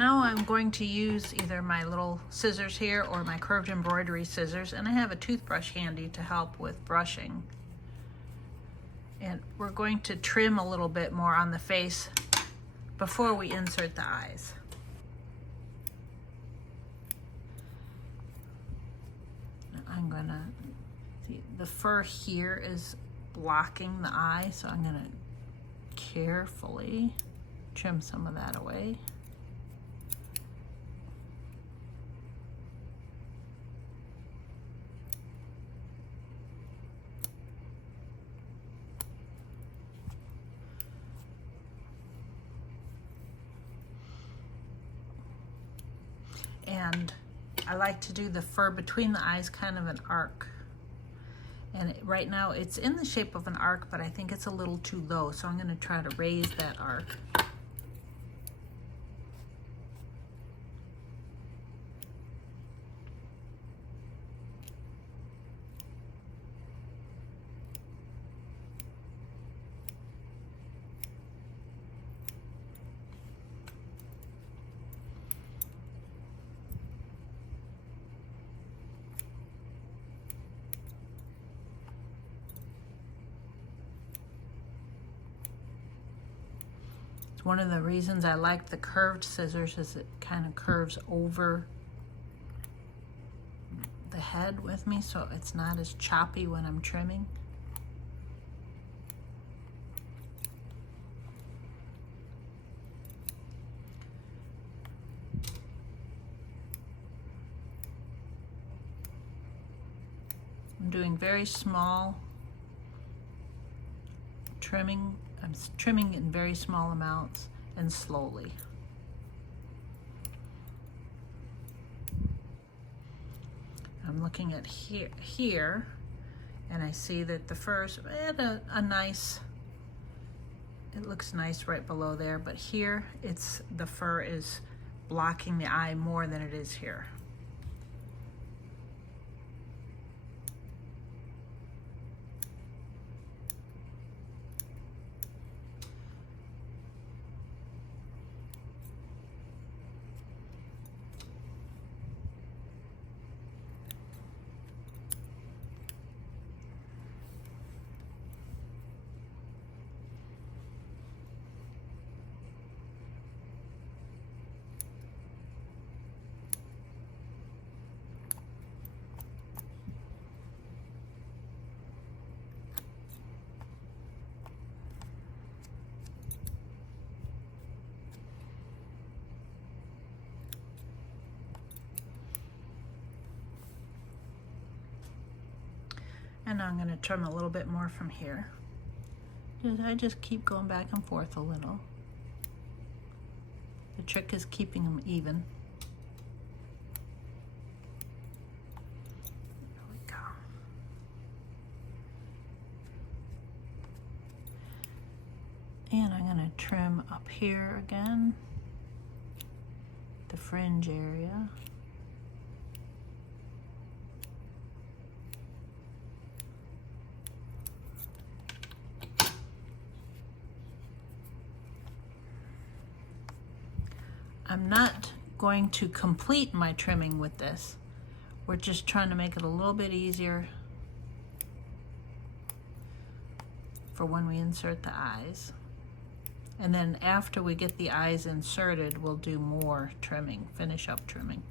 Now I'm going to use either my little scissors here or my curved embroidery scissors, and I have a toothbrush handy to help with brushing. And we're going to trim a little bit more on the face before we insert the eyes. I'm gonna, see, the fur here is blocking the eye, so I'm gonna carefully trim some of that away. And I like to do the fur between the eyes kind of an arc. And right now it's in the shape of an arc, but I think it's a little too low, so I'm going to try to raise that arc. One of the reasons I like the curved scissors is it kind of curves over the head with me, so it's not as choppy when I'm trimming. I'm doing very small trimming. I'm trimming in very small amounts and slowly. I'm looking at here, and I see that the fur's at a nice, it looks nice right below there, but here the fur is blocking the eye more than it is here. And I'm going to trim a little bit more from here. I just keep going back and forth a little. The trick is keeping them even. There we go. And I'm going to trim up here again, the fringe area. I'm not going to complete my trimming with this. We're just trying to make it a little bit easier for when we insert the eyes. And then after we get the eyes inserted, we'll do more trimming, finish up trimming.